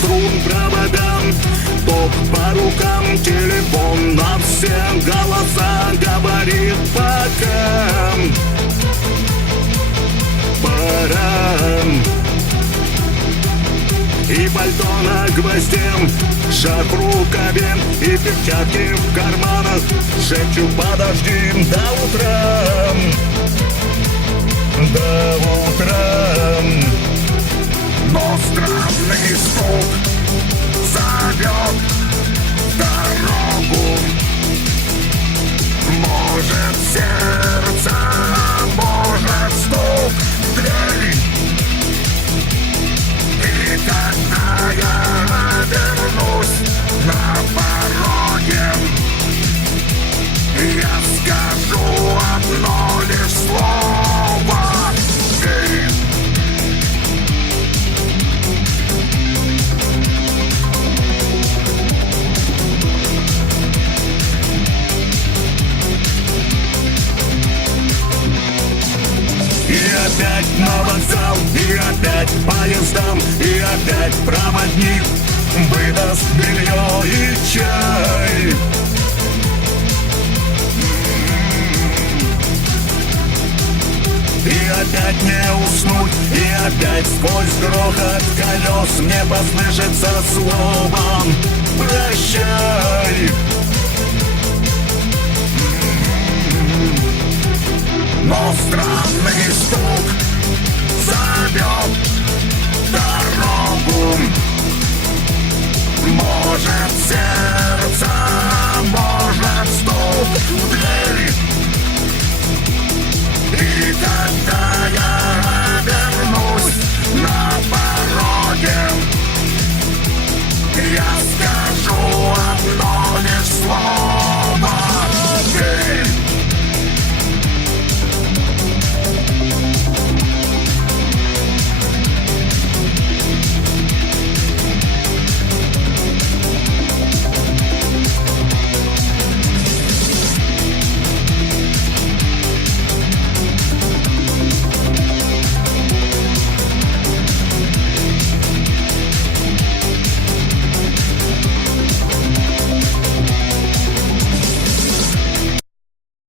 струн проводам, ток по рукам, телефон на все голоса говорит пока. Пора. И пальто на гвозде, шаг в рукаве и перчатки в карманах. Шепчу: подожди до утра, до утра. Но странный стук зовет в дорогу. Может, сердце, может, стук в дверь. И когда я вернусь на пороге, я скажу одно лишь слово: «Эй!» И опять на вокзал, и опять поездам, и опять проводник выдаст белье и чай. И опять не уснуть, и опять сквозь грохот колес мне послышится слово: прощай. Но странный стук зовет в дорогу. Может, все